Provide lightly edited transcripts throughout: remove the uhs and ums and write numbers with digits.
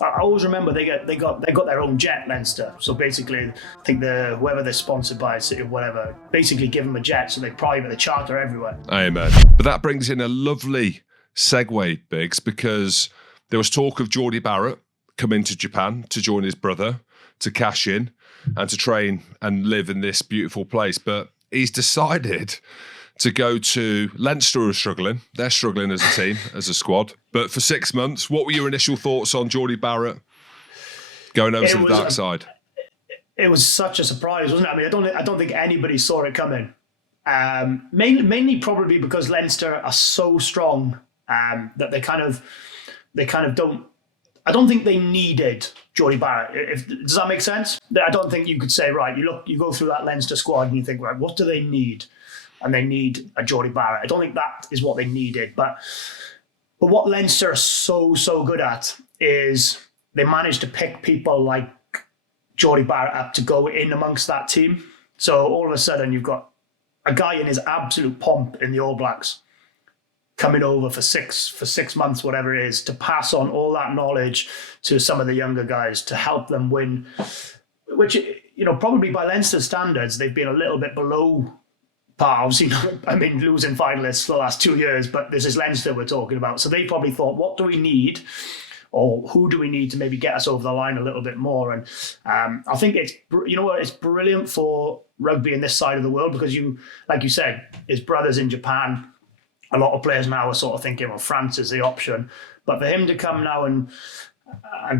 I always remember they got their own jet, Leinster. So basically, I think whoever they're sponsored by, city or whatever, basically give them a jet, so they charter everywhere. Amen. But that brings in a lovely segue, Biggs, because there was talk of Jordie Barrett coming to Japan to join his brother, to cash in and to train and live in this beautiful place. But he's decided to go to Leinster, who are struggling. They're struggling as a team, as a squad. But for 6 months, what were your initial thoughts on Jordie Barrett going over to the dark side? It was such a surprise, wasn't it? I mean, I don't think anybody saw it coming. Mainly probably because Leinster are so strong that they kind of don't. I don't think they needed Jordie Barrett. Does that make sense? I don't think you could say, right, you go through that Leinster squad and you think, right, what do they need? And they need a Jordie Barrett. I don't think that is what they needed. But what Leinster are so good at is they managed to pick people like Jordie Barrett up to go in amongst that team. So all of a sudden you've got a guy in his absolute pomp in the All Blacks coming over for six months, whatever it is, to pass on all that knowledge to some of the younger guys to help them win, which, probably by Leinster standards, they've been a little bit below par. Obviously, I mean, losing finalists for the last 2 years, but this is Leinster we're talking about. So they probably thought, what do we need? Or who do we need to maybe get us over the line a little bit more? And I think it's brilliant for rugby in this side of the world because like you said, his brother's in Japan. A lot of players now are sort of thinking, well, France is the option. But for him to come now and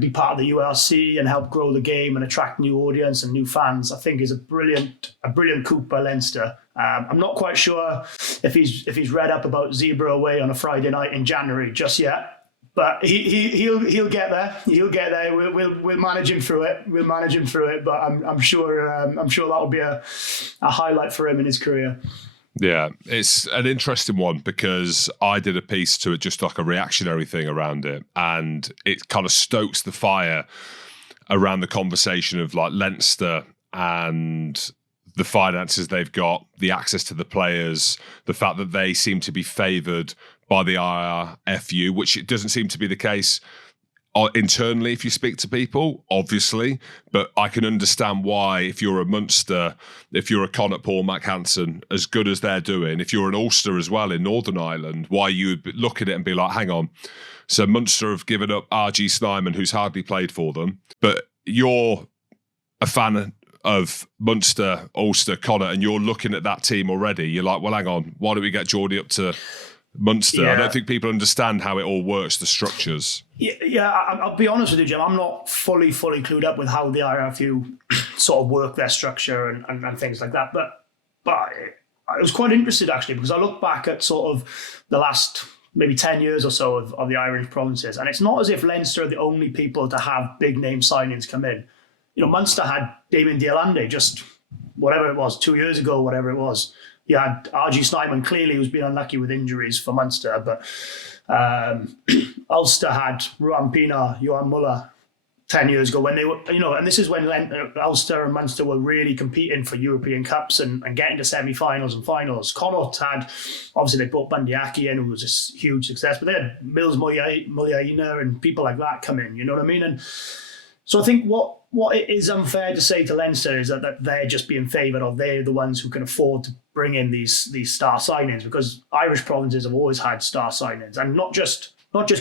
be part of the ULC and help grow the game and attract new audience and new fans, I think is a brilliant coup by Leinster. I'm not quite sure if he's read up about Zebra away on a Friday night in January just yet. But he'll get there. He'll get there. We'll manage him through it. We'll manage him through it. But I'm sure that'll be a highlight for him in his career. Yeah, it's an interesting one because I did a piece to it, just like a reactionary thing around it, and it kind of stokes the fire around the conversation of like Leinster and the finances they've got, the access to the players, the fact that they seem to be favoured by the IRFU, which it doesn't seem to be the case internally if you speak to people, obviously, but I can understand why if you're a Munster, if you're a Connacht, Paul McHanson, as good as they're doing, if you're an Ulster as well in Northern Ireland, why you would look at it and be like, hang on, so Munster have given up RG Snyman, who's hardly played for them, but you're a fan of Munster, Ulster, Connacht, and you're looking at that team already, you're like, well, hang on, why don't we get Jordie up to Munster? Yeah. I don't think people understand how it all works, the structures. Yeah, I'll be honest with you, Jim. I'm not fully clued up with how the IRFU sort of work their structure and things like that. But I was quite interested actually because I look back at sort of the last maybe 10 years or so of the Irish provinces, and it's not as if Leinster are the only people to have big name signings come in. Munster had Damien Dialande just whatever it was 2 years ago, whatever it was. You had RG Snyman, clearly, who's been unlucky with injuries for Munster, but Ulster had Ruan Pienaar, Johan Muller 10 years ago when they were, and this is when Ulster and Munster were really competing for European Cups and getting to semi-finals and finals. Connacht had, obviously they brought Bundyaki in, who was a huge success, but they had Mills Muliaina and people like that come in, you know what I mean? And so I think what it is unfair to say to Leinster is that they're just being favoured, or they're the ones who can afford to bring in these star signings, because Irish provinces have always had star signings, and not just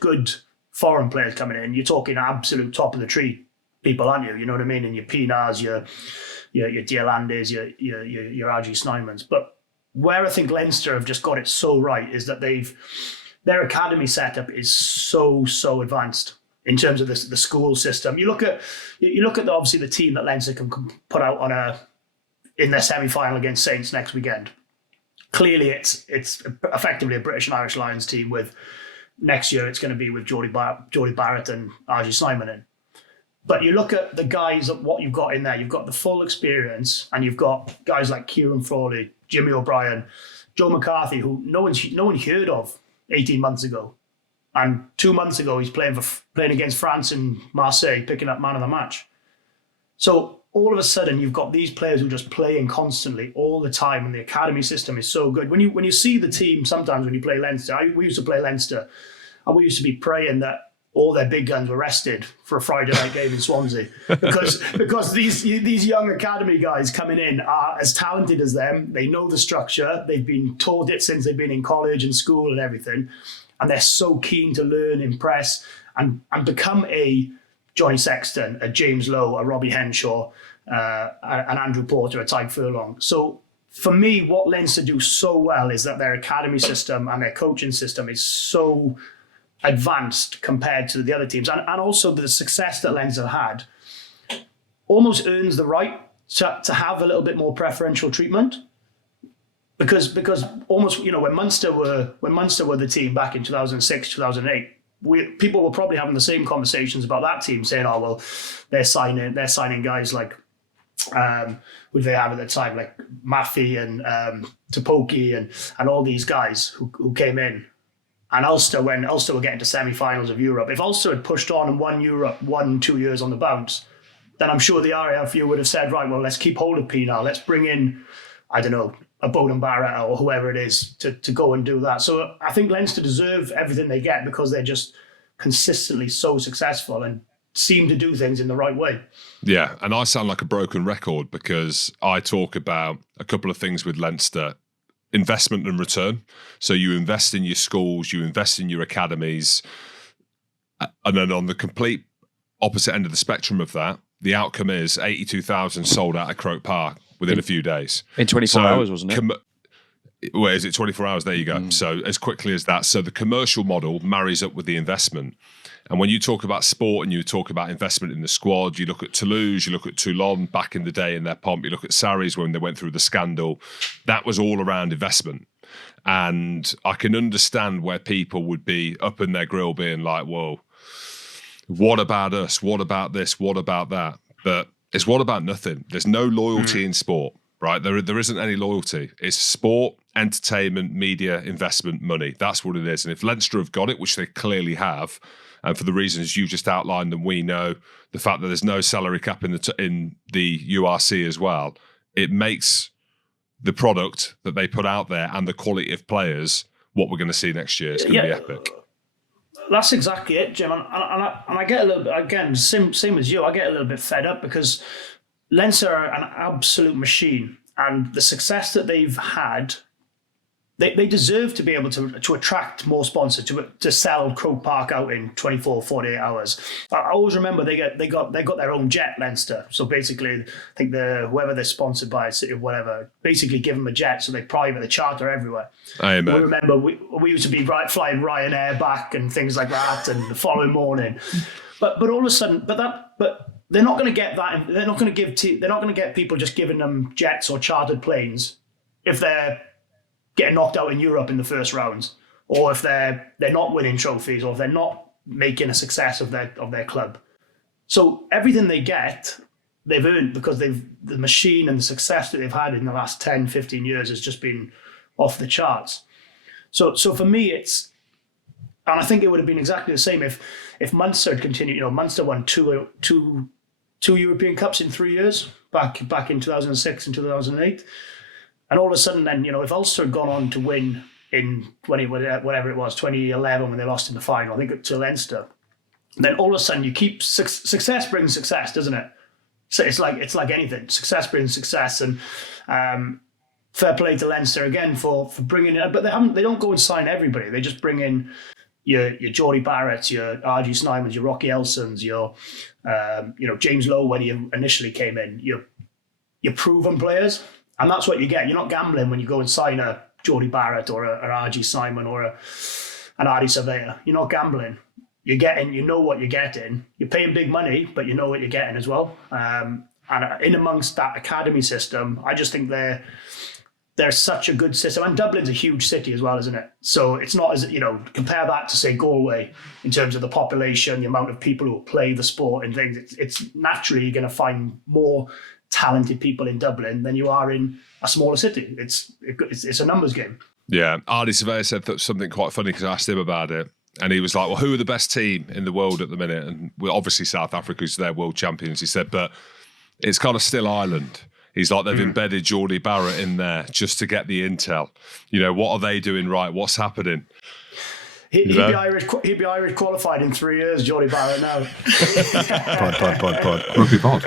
good foreign players coming in. You're talking absolute top of the tree people, aren't you? You know what I mean? And your Pienaars, your Dialandes, your RG Snymans. But where I think Leinster have just got it so right is that their academy setup is so advanced in terms of the school system. You look at obviously the team that Leinster can put out in their semi-final against Saints next weekend. Clearly, it's effectively a British and Irish Lions team. With next year, it's going to be with Jordie Barrett and RG Snyman in. But you look at the guys of what you've got in there. You've got the full experience, and you've got guys like Kieran Frawley, Jimmy O'Brien, Joe McCarthy, who no one heard of 18 months ago. And 2 months ago, he's playing against France in Marseille, picking up man of the match. So all of a sudden, you've got these players who are just playing constantly all the time, and the academy system is so good. When you see the team, sometimes when you play Leinster, we used to play Leinster, and we used to be praying that all their big guns were rested for a Friday night game in Swansea because these young academy guys coming in are as talented as them. They know the structure. They've been taught it since they've been in college and school and everything. And they're so keen to learn, impress, and become a Johnny Sexton, a James Lowe, a Robbie Henshaw, an Andrew Porter, a Tyke Furlong. So for me, what Leinster do so well is that their academy system and their coaching system is so advanced compared to the other teams. And also the success that Leinster had almost earns the right to have a little bit more preferential treatment. Because almost, when Munster were the team back in 2006, 2008, people were probably having the same conversations about that team, saying, "Oh well, they're signing guys like who did they have at the time, like Maffey and Topoki and all these guys who came in." And Ulster, when Ulster were getting to semi-finals of Europe, if Ulster had pushed on and won Europe 1-2 years on the bounce, then I'm sure the IRFU would have said, right, well, let's keep hold of P now. Let's bring in, I don't know, a Jordie Barrett or whoever it is to go and do that. So I think Leinster deserve everything they get because they're just consistently so successful and seem to do things in the right way. Yeah, and I sound like a broken record because I talk about a couple of things with Leinster. Investment and return. So you invest in your schools, you invest in your academies, and then on the complete opposite end of the spectrum of that, the outcome is 82,000 sold out at Croke Park within a few days. In 24 hours, wasn't it? Where is it? 24 hours? There you go. So as quickly as that. So the commercial model marries up with the investment. And when you talk about sport and you talk about investment in the squad, you look at Toulouse, you look at Toulon back in the day in their pomp, you look at Sarries when they went through the scandal, that was all around investment. And I can understand where people would be up in their grill being like, whoa, what about us? What about this? What about that? But it's what about nothing. There's no loyalty in sport, right? There isn't any loyalty. It's sport, entertainment, media, investment, money. That's what it is. And if Leinster have got it, which they clearly have, and for the reasons you just outlined, and we know the fact that there's no salary cap in the URC as well, it makes the product that they put out there and the quality of players what we're going to see next year. It's going to be epic. That's exactly it, Jim. And I get a little bit, again, same as you, I get a little bit fed up because Leinster are an absolute machine, and the success that they've had, they deserve to be able to attract more sponsors, to sell Croke Park out in 24, 48 hours. I always remember they got their own jet, Leinster. So basically, I think whoever they're sponsored by, city or whatever, basically give them a jet, so they charter everywhere. Amen. We remember we used to be flying Ryanair back and things like that, and the following morning. But all of a sudden, but they're not going to get that. They're not going to get people just giving them jets or chartered planes if they're getting knocked out in Europe in the first rounds, or if they're not winning trophies, or if they're not making a success of their club. So everything they get, they've earned because the machine and the success that they've had in the last 10, 15 years has just been off the charts. So for me, and I think it would have been exactly the same if Munster had continued. Munster won two European Cups in 3 years, back in 2006 and 2008. And all of a sudden then, if Ulster had gone on to win in whatever it was, 2011 when they lost in the final, I think to Leinster, then all of a sudden you keep success brings success, doesn't it? So it's like anything. Success brings success, and fair play to Leinster again for bringing it. But they don't go and sign everybody. They just bring in your Jordie Barretts, your RG Snymans, your Rocky Elsons, your James Lowe when he initially came in. Your proven players. And that's what you get. You're not gambling when you go and sign a Jordie Barrett or a RG Snyman or an Ardy Surveyor. You're not gambling. You're getting, you know what you're getting. You're paying big money, but you know what you're getting as well. And in amongst that academy system, I just think they're such a good system. And Dublin's a huge city as well, isn't it? So it's not as, compare that to, say, Galway in terms of the population, the amount of people who play the sport and things. It's naturally you're going to find more talented people in Dublin than you are in a smaller city. It's a numbers game. Yeah, Ardy Surveyor said something quite funny because I asked him about it, and he was like, well, who are the best team in the world at the minute? And we're obviously South Africa's their world champions, he said, but it's kind of still Ireland. He's like, they've embedded Jordie Barrett in there just to get the intel. What are they doing right? What's happening? He'd be Irish qualified in 3 years, Jordie Barrett now. Pod. Rugby Pod.